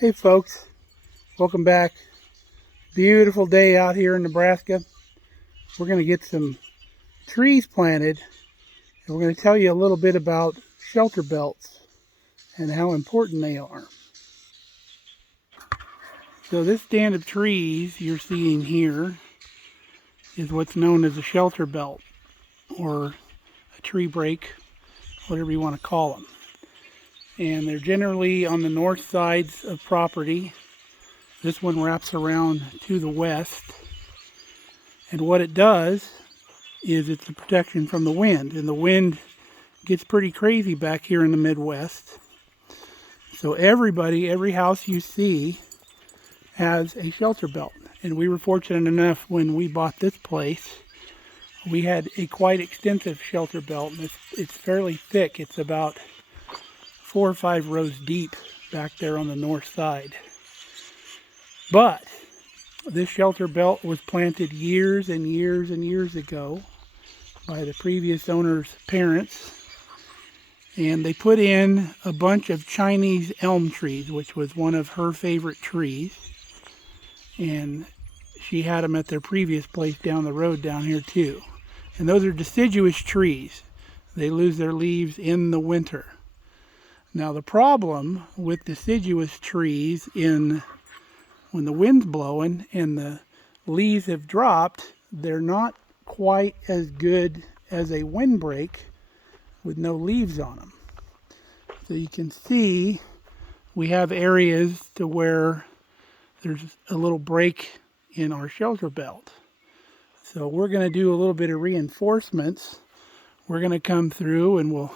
Hey folks, welcome back. Beautiful day out here in Nebraska. We're going to get some trees planted, and we're going to tell you a little bit about shelter belts and how important they are. So this stand of trees you're seeing here is what's known as a shelter belt, or a tree break, whatever you want to call them. And they're generally on the north sides of property. This one wraps around to the west. And what it does is it's a protection from the wind. And the wind gets pretty crazy back here in the Midwest. So every house you see has a shelter belt. And we were fortunate enough when we bought this place, we had a quite extensive shelter belt. And it's fairly thick. It's about 4 or 5 rows deep back there on the north side. But this shelter belt was planted years and years and years ago by the previous owner's parents. And they put in a bunch of Chinese elm trees, which was one of her favorite trees. And she had them at their previous place down the road down here too. And those are deciduous trees. They lose their leaves in the winter. Now the problem with deciduous trees when the wind's blowing and the leaves have dropped, they're not quite as good as a windbreak with no leaves on them. So you can see we have areas to where there's a little break in our shelter belt. So we're going to do a little bit of reinforcements. We're going to come through and we'll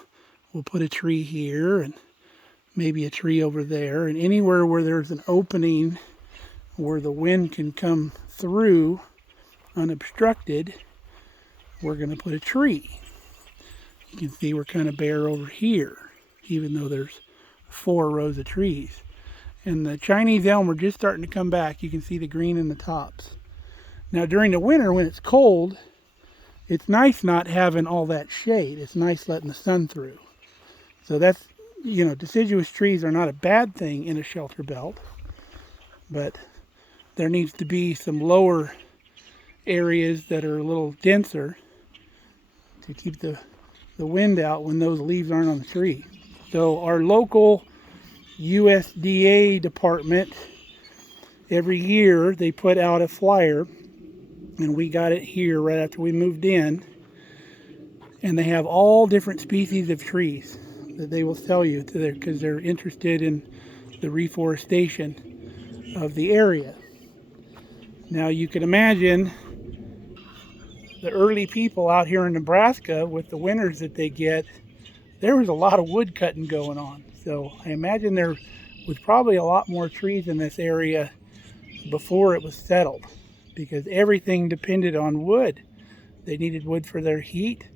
put a tree here and maybe a tree over there, and anywhere where there's an opening where the wind can come through unobstructed, we're going to put a tree. You can see we're kind of bare over here, even though there's 4 rows of trees. And the Chinese elm are just starting to come back. You can see the green in the tops. Now during the winter when it's cold, it's nice not having all that shade. It's nice letting the sun through. So that's, deciduous trees are not a bad thing in a shelter belt, but there needs to be some lower areas that are a little denser to keep the wind out when those leaves aren't on the tree. So our local USDA department, every year they put out a flyer, and we got it here right after we moved in, and they have all different species of trees that they will sell you to because they're interested in the reforestation of the area. Now you can imagine the early people out here in Nebraska with the winters that they get, there was a lot of wood cutting going on. So I imagine there was probably a lot more trees in this area before it was settled, because everything depended on wood. They needed wood for their heat.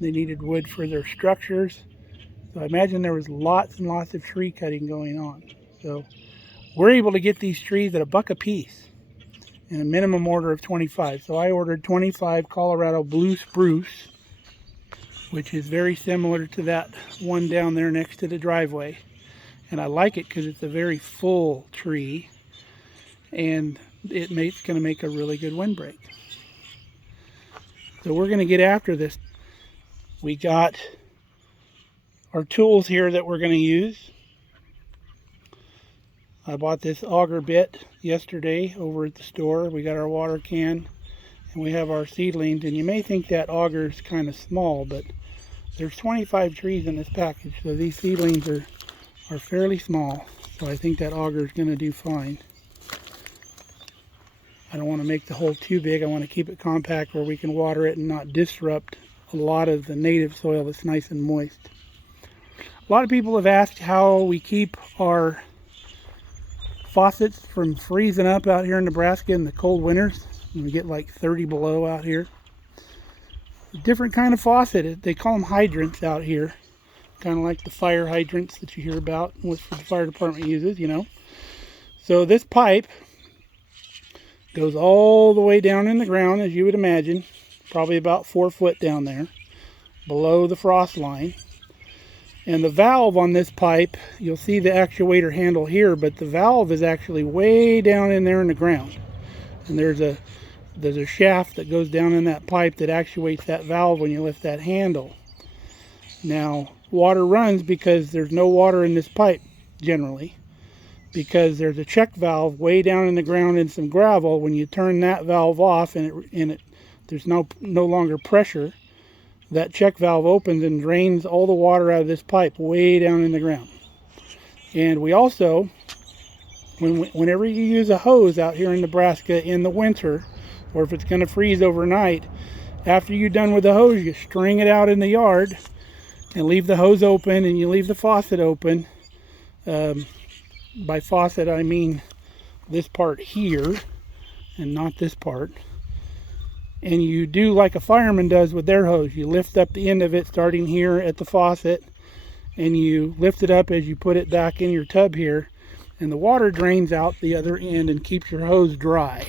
They needed wood for their structures. So I imagine there was lots and lots of tree cutting going on. So we're able to get these trees at $1 a piece in a minimum order of 25. So I ordered 25 Colorado blue spruce, which is very similar to that one down there next to the driveway. And I like it because it's a very full tree, and it's going to make a really good windbreak. So we're going to get after this. We got our tools here that we're going to use. I bought this auger bit yesterday over at the store. We got our water can, and we have our seedlings. And you may think that auger is kind of small, but there's 25 trees in this package, so these seedlings are fairly small. So I think that auger is going to do fine. I don't want to make the hole too big. I want to keep it compact where we can water it and not disrupt a lot of the native soil that's nice and moist. A lot of people have asked how we keep our faucets from freezing up out here in Nebraska in the cold winters. We get like 30 below out here. Different kind of faucet. They call them hydrants out here. Kind of like the fire hydrants that you hear about, which the fire department uses, So this pipe goes all the way down in the ground, as you would imagine, probably about 4 foot down there, below the frost line. And the valve on this pipe, you'll see the actuator handle here, but the valve is actually way down in there in the ground. And there's a shaft that goes down in that pipe that actuates that valve when you lift that handle. Now, water runs because there's no water in this pipe generally, because there's a check valve way down in the ground in some gravel. When you turn that valve off and there's no longer pressure, that check valve opens and drains all the water out of this pipe way down in the ground. And we also, whenever you use a hose out here in Nebraska in the winter, or if it's going to freeze overnight, after you're done with the hose, you string it out in the yard and leave the hose open, and you leave the faucet open. By faucet, I mean this part here and not this part. And you do like a fireman does with their hose. You lift up the end of it starting here at the faucet, and you lift it up as you put it back in your tub here, and the water drains out the other end and keeps your hose dry.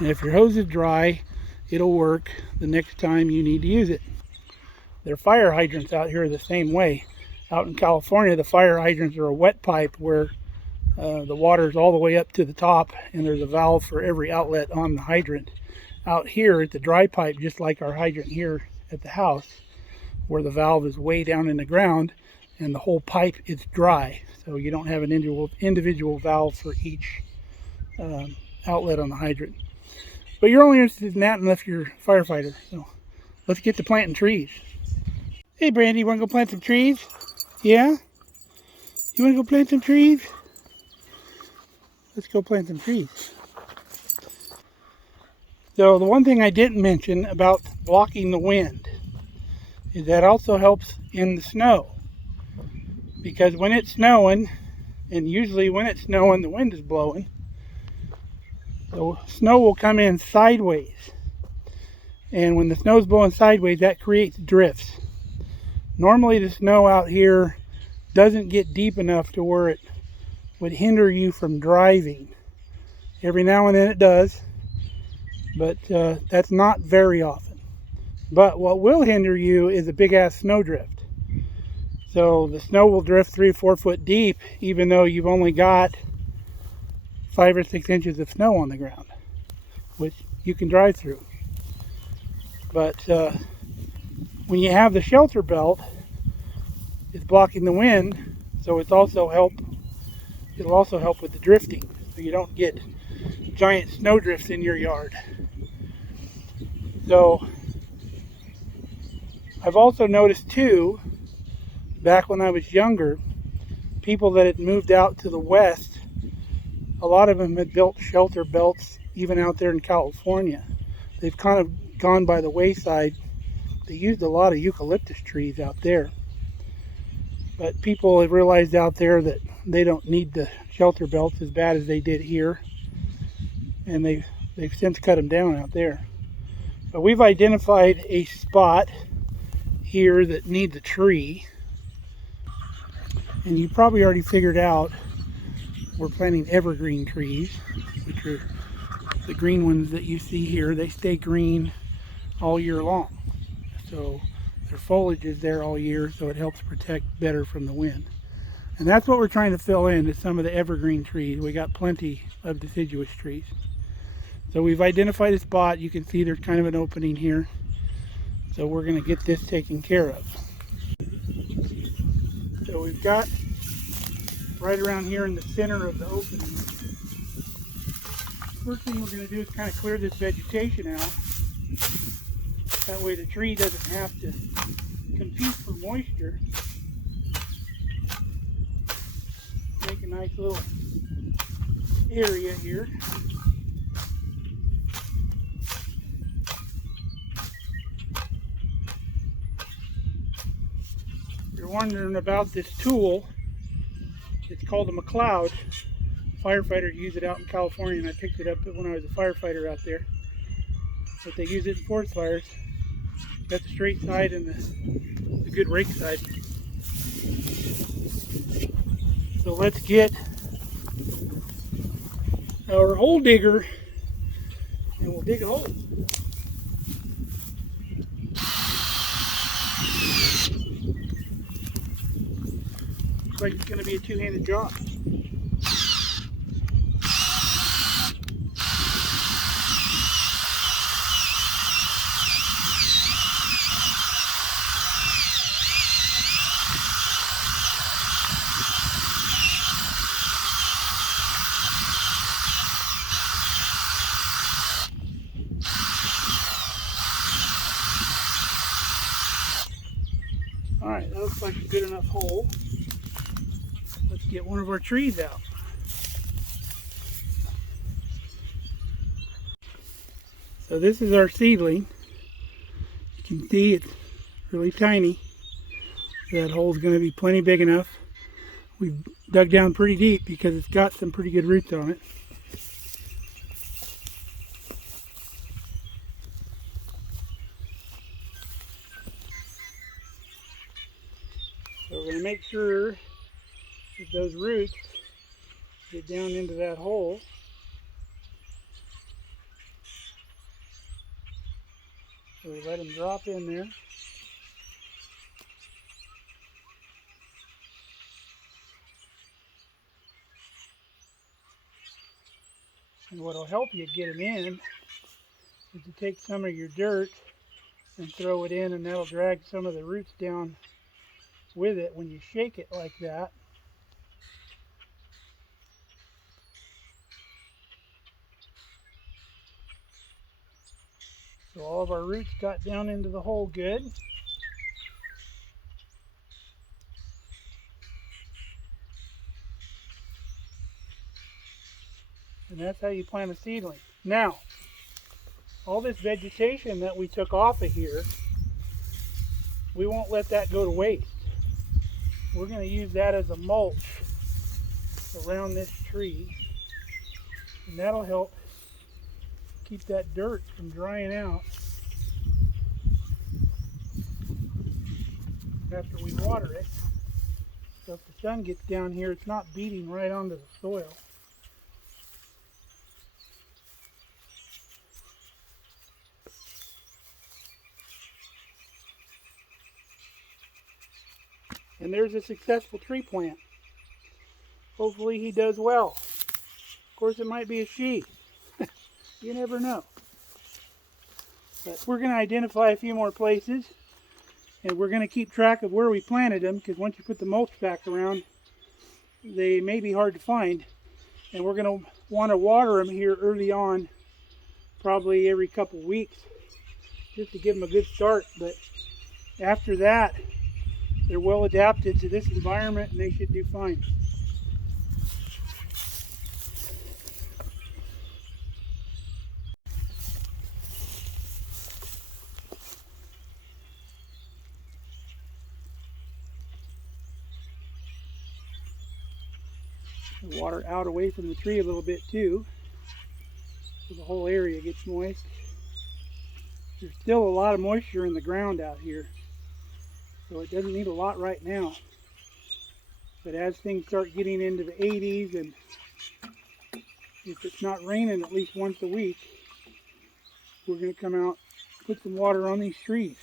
And if your hose is dry, it'll work the next time you need to use it. Their fire hydrants out here are the same way. Out in California, the fire hydrants are a wet pipe where the water is all the way up to the top, and there's a valve for every outlet on the hydrant. Out here at the dry pipe, just like our hydrant here at the house, where the valve is way down in the ground and the whole pipe is dry, so you don't have an individual valve for each outlet on the hydrant. But you're only interested in that unless you're a firefighter. So let's get to planting trees. Hey Brandy, you want to go plant some trees? Yeah? You want to go plant some trees? Let's go plant some trees. So the one thing I didn't mention about blocking the wind is that also helps in the snow. Because when it's snowing, and usually when it's snowing the wind is blowing, the snow will come in sideways. And when the snow's blowing sideways, that creates drifts. Normally the snow out here doesn't get deep enough to where it would hinder you from driving. Every now and then it does, but that's not very often. But what will hinder you is a big ass snowdrift. So the snow will drift 3 or 4 foot deep, even though you've only got 5 or 6 inches of snow on the ground, which you can drive through. But when you have the shelter belt, it's blocking the wind, so it'll also help with the drifting, so you don't get giant snow drifts in your yard. So I've also noticed too, back when I was younger, people that had moved out to the west, a lot of them had built shelter belts even out there in California. They've kind of gone by the wayside. They used a lot of eucalyptus trees out there. But people have realized out there that they don't need the shelter belts as bad as they did here. And they've since cut them down out there. But we've identified a spot here that needs a tree. And you probably already figured out we're planting evergreen trees, which are the green ones that you see here. They stay green all year long. So their foliage is there all year, so it helps protect better from the wind. And that's what we're trying to fill in, is some of the evergreen trees. We got plenty of deciduous trees. So we've identified a spot. You can see there's kind of an opening here. So we're going to get this taken care of. So we've got right around here in the center of the opening. First thing we're going to do is kind of clear this vegetation out. That way the tree doesn't have to compete for moisture. Make a nice little area here. If you're wondering about this tool, it's called a McLeod. Firefighters use it out in California, and I picked it up when I was a firefighter out there. But they use it in forest fires. Got the straight side and the good rake side. So let's get our hole digger and we'll dig a hole. looks like it's going to be a two-handed job. Alright, that looks like a good enough hole. Let's get one of our trees out. So this is our seedling. You can see it's really tiny. That hole's going to be plenty big enough. We've dug down pretty deep because it's got some pretty good roots on it. So we're going to make sure that those roots get down into that hole. So we let them drop in there. And what will help you get them in is to take some of your dirt and throw it in, and that'll drag some of the roots down with it when you shake it like that. So all of our roots got down into the hole good. And that's how you plant a seedling. Now, all this vegetation that we took off of here, we won't let that go to waste. We're going to use that as a mulch around this tree, and that'll help keep that dirt from drying out after we water it. So if the sun gets down here, it's not beating right onto the soil. And there's a successful tree plant. Hopefully he does well. Of course, it might be a she. You never know. But we're going to identify a few more places, and we're going to keep track of where we planted them, because once you put the mulch back around, they may be hard to find. And we're going to want to water them here early on, probably every couple weeks, just to give them a good start. But after that, they're well adapted to this environment, and they should do fine. The water out away from the tree a little bit too, so the whole area gets moist. There's still a lot of moisture in the ground out here, so it doesn't need a lot right now. But as things start getting into the 80s, and if it's not raining at least once a week, we're going to come out and put some water on these trees.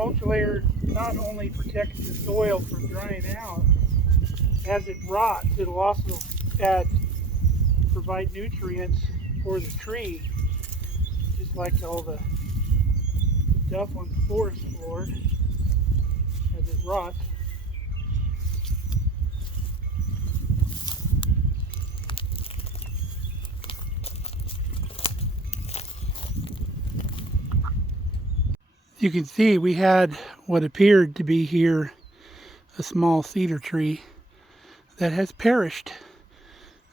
mulch layer not only protects the soil from drying out, as it rots, it'll also provide nutrients for the tree, just like all the stuff on the forest floor as it rots. You can see we had what appeared to be here a small cedar tree that has perished.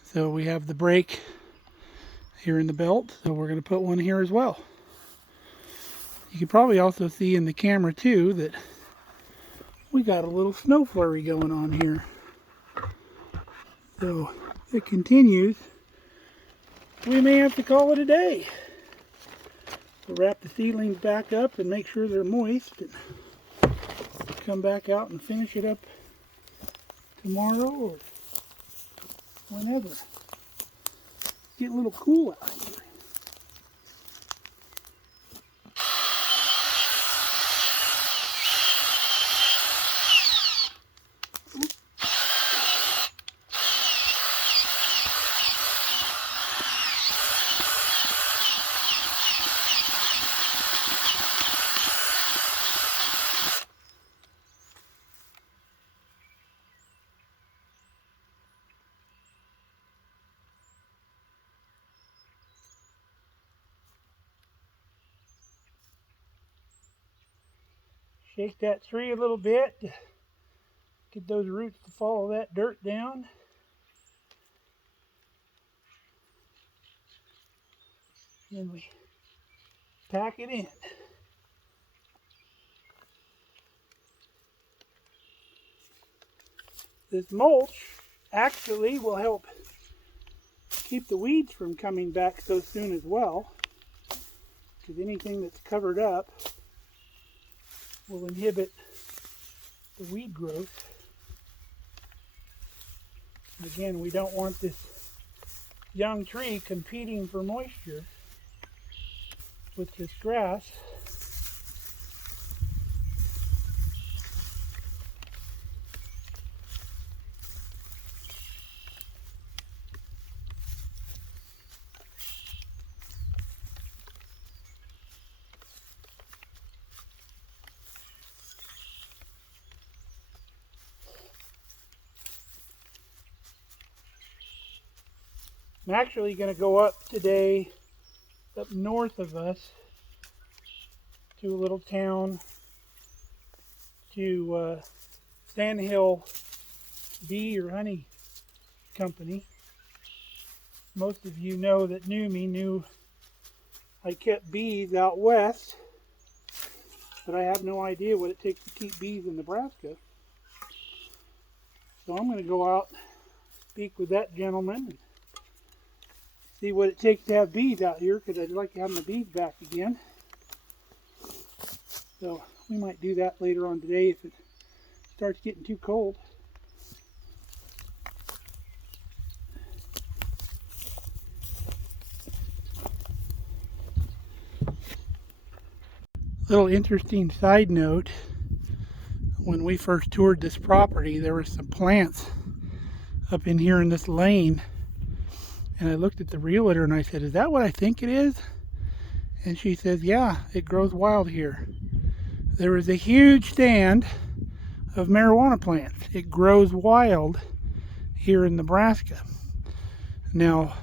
So we have the break here in the belt, so we're going to put one here as well. You can probably also see in the camera too that we got a little snow flurry going on here. So if it continues, we may have to call it a day. We'll wrap the seedlings back up and make sure they're moist, and come back out and finish it up tomorrow or whenever. It's getting a little cool out here. Shake that tree a little bit, get those roots to follow that dirt down. Then we pack it in. This mulch actually will help keep the weeds from coming back so soon as well, because anything that's covered up will inhibit the weed growth. And again, we don't want this young tree competing for moisture with this grass. I'm actually going to go up today, up north of us, to a little town, to Sandhill Bee or Honey Company. Most of you know that knew I kept bees out west, but I have no idea what it takes to keep bees in Nebraska. So I'm going to go out, speak with that gentleman, and see what it takes to have bees out here, because I'd like to have my bees back again. So we might do that later on today if it starts getting too cold. Little interesting side note, when we first toured this property, there were some plants up in here in this lane. And I looked at the realtor and I said, "Is that what I think it is?" And she says, "Yeah, it grows wild here." There is a huge stand of marijuana plants. It grows wild here in Nebraska. Now,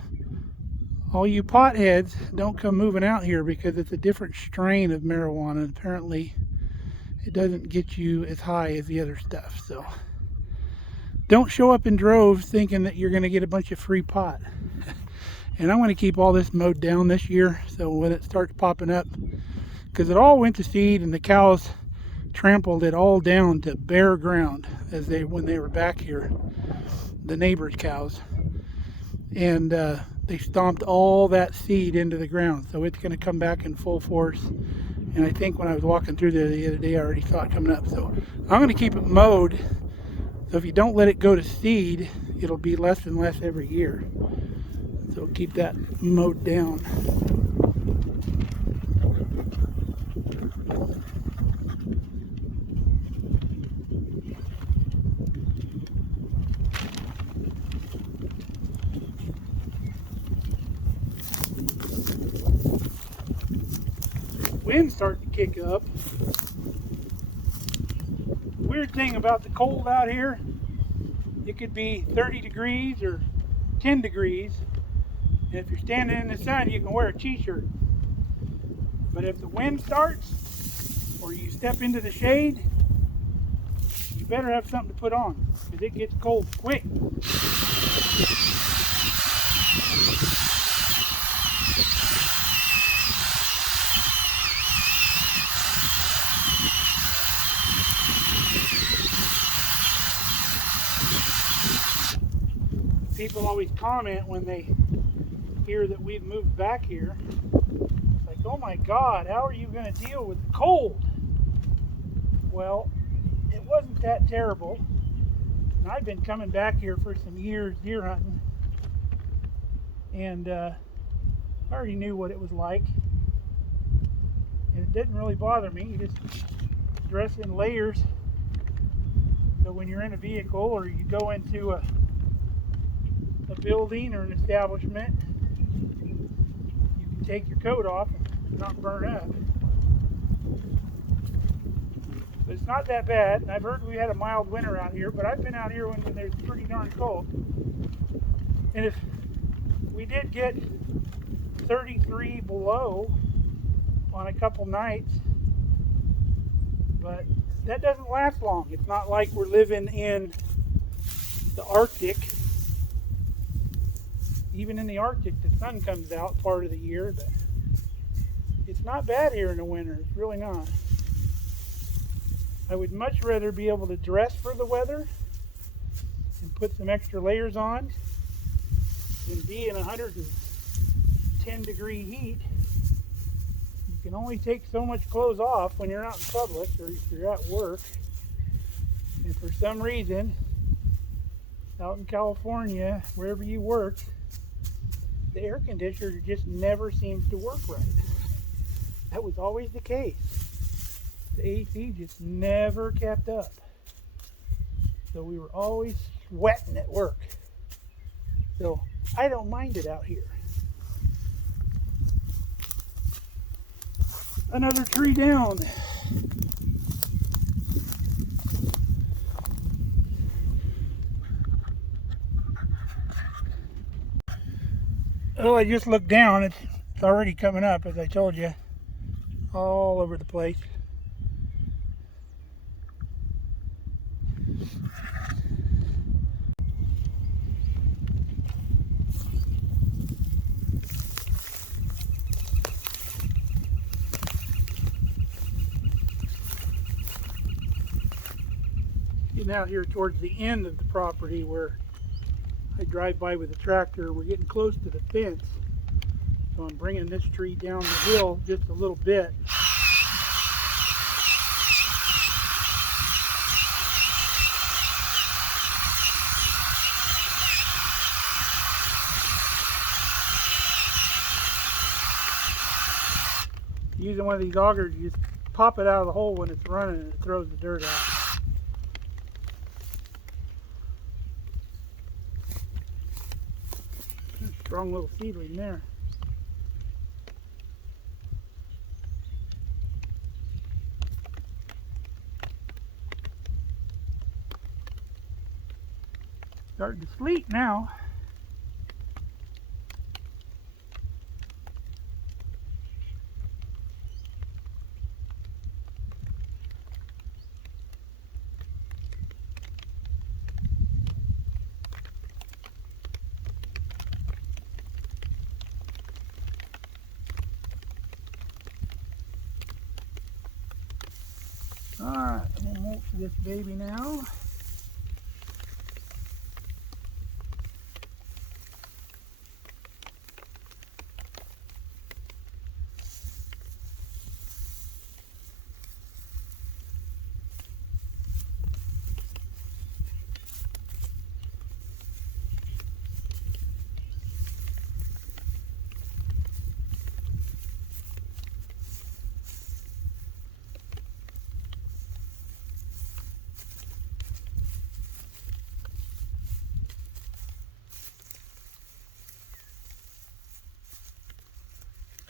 all you potheads don't come moving out here, because it's a different strain of marijuana. Apparently, it doesn't get you as high as the other stuff. So, don't show up in droves thinking that you're going to get a bunch of free pot. And I'm going to keep all this mowed down this year, so when it starts popping up, because it all went to seed and the cows trampled it all down to bare ground when they were back here, the neighbors' cows, and they stomped all that seed into the ground. So it's going to come back in full force. And I think when I was walking through there the other day, I already saw it coming up. So I'm going to keep it mowed. So if you don't let it go to seed, it'll be less and less every year. So keep that mowed down. wind's starting to kick up. Weird thing about the cold out here, it could be 30 degrees or 10 degrees. And if you're standing in the sun, you can wear a t-shirt. But if the wind starts or you step into the shade, you better have something to put on because it gets cold quick. People always comment when they hear that we've moved back here. It's like, oh my God, how are you going to deal with the cold? Well, it wasn't that terrible. And I've been coming back here for some years deer hunting. And I already knew what it was like. And it didn't really bother me. You just dress in layers. So when you're in a vehicle or you go into a building or an establishment, you can take your coat off and not burn up. But it's not that bad. And I've heard we had a mild winter out here, but I've been out here when there's pretty darn cold. And if we did get 33 below on a couple nights, but that doesn't last long. It's not like we're living in the Arctic. Even in the Arctic, the sun comes out part of the year, but it's not bad here in the winter. It's really not. I would much rather be able to dress for the weather and put some extra layers on than be in 110 degree heat. You can only take so much clothes off when you're out in public or if you're at work. And for some reason, out in California, wherever you work, the air conditioner just never seems to work right. That was always the case. The AC just never kept up. So we were always sweating at work. So I don't mind it out here. Another tree down. Oh, I just looked down. It's already coming up, as I told you, all over the place. Getting out here towards the end of the property where I drive by with a tractor. We're getting close to the fence. So I'm bringing this tree down the hill just a little bit. Using one of these augers, you just pop it out of the hole when it's running and it throws the dirt out. Strong little seedling there. Starting to sleep now. Alright, I'm going to mulch this baby now.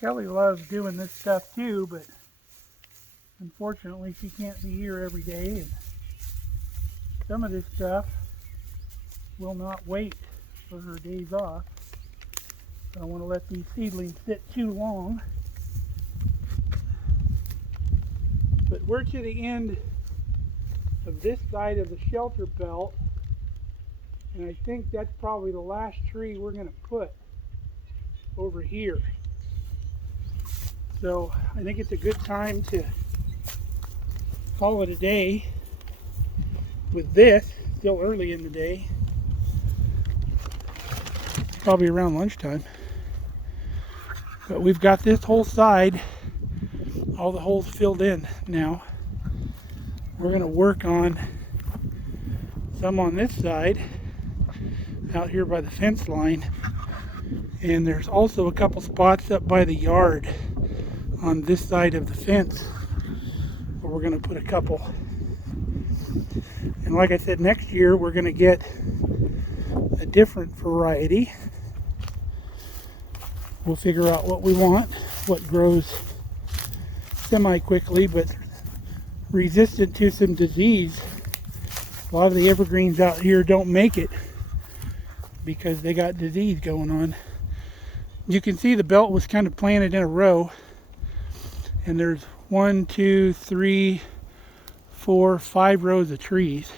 Kelly loves doing this stuff too, but Unfortunately, she can't be here every day, and some of this stuff will not wait for her days off. I don't want to let these seedlings sit too long. But we're to the end of this side of the shelter belt, and I think that's probably the last tree we're going to put over here. So I think it's a good time to call it a day with this. Still early in the day, probably around lunchtime. But we've got this whole side, all the holes filled in now. We're going to work on some on this side out here by the fence line, and there's also a couple spots up by the yard on this side of the fence where we're going to put a couple. And like I said, next year we're going to get a different variety. We'll figure out what we want, what grows semi-quickly but resistant to some disease. A lot of the evergreens out here don't make it because they got disease going on. You can see the belt was kind of planted in a row, and there's 1, 2, 3, 4, 5 rows of trees.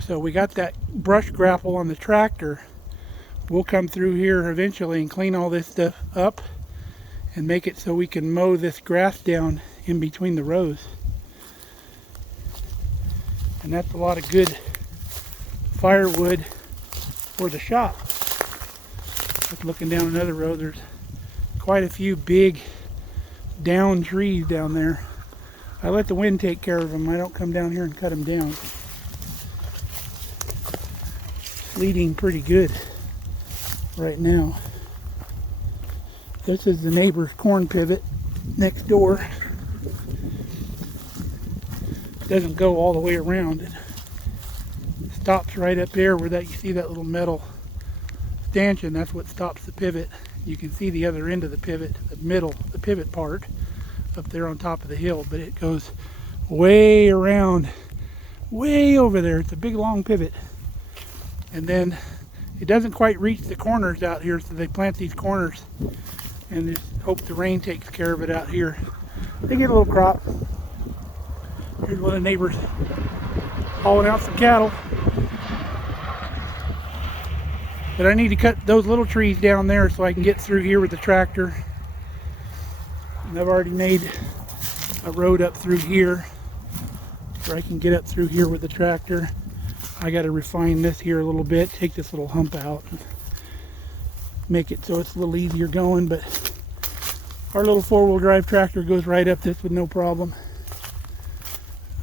So we got that brush grapple on the tractor. We'll come through here eventually and clean all this stuff up and make it so we can mow this grass down in between the rows. And that's a lot of good firewood for the shop. Just looking down another row, there's quite a few big down trees down there. I let the wind take care of them. I don't come down here and cut them down. Sleeting pretty good right now. This is the neighbor's corn pivot next door. It doesn't go all the way around. It stops right up there where that you see that little metal stanchion. That's what stops the pivot. You can see the other end of the pivot, the middle, the pivot part up there on top of the hill, but it goes way around, way over there. It's a big long pivot. And then it doesn't quite reach the corners out here, so they plant these corners and just hope the rain takes care of it out here. They get a little crop. Here's one of the neighbors hauling out some cattle. But I need to cut those little trees down there so I can get through here with the tractor. And I've already made a road up through here where I can get up through here with the tractor. I got to refine this here a little bit, take this little hump out, and make it so it's a little easier going. But our little four-wheel drive tractor goes right up this with no problem.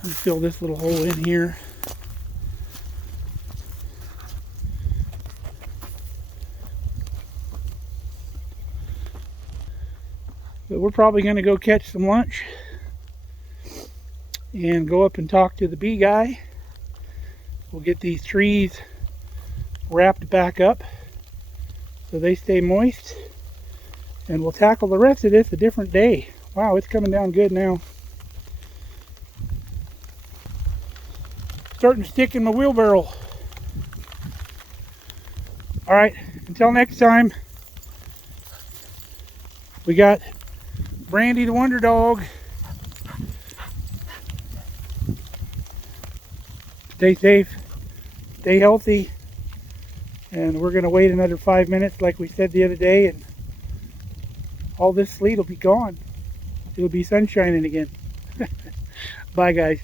I'll fill this little hole in here. But we're probably going to go catch some lunch and go up and talk to the bee guy. We'll get these trees wrapped back up so they stay moist, and we'll tackle the rest of this a different day. Wow, it's coming down good now. Starting to stick in my wheelbarrow. All right, until next time, we got Brandy the Wonder Dog. Stay safe, stay healthy, and we're going to wait another 5 minutes like we said the other day, and all this sleet will be gone. It'll be sun shining again. Bye guys.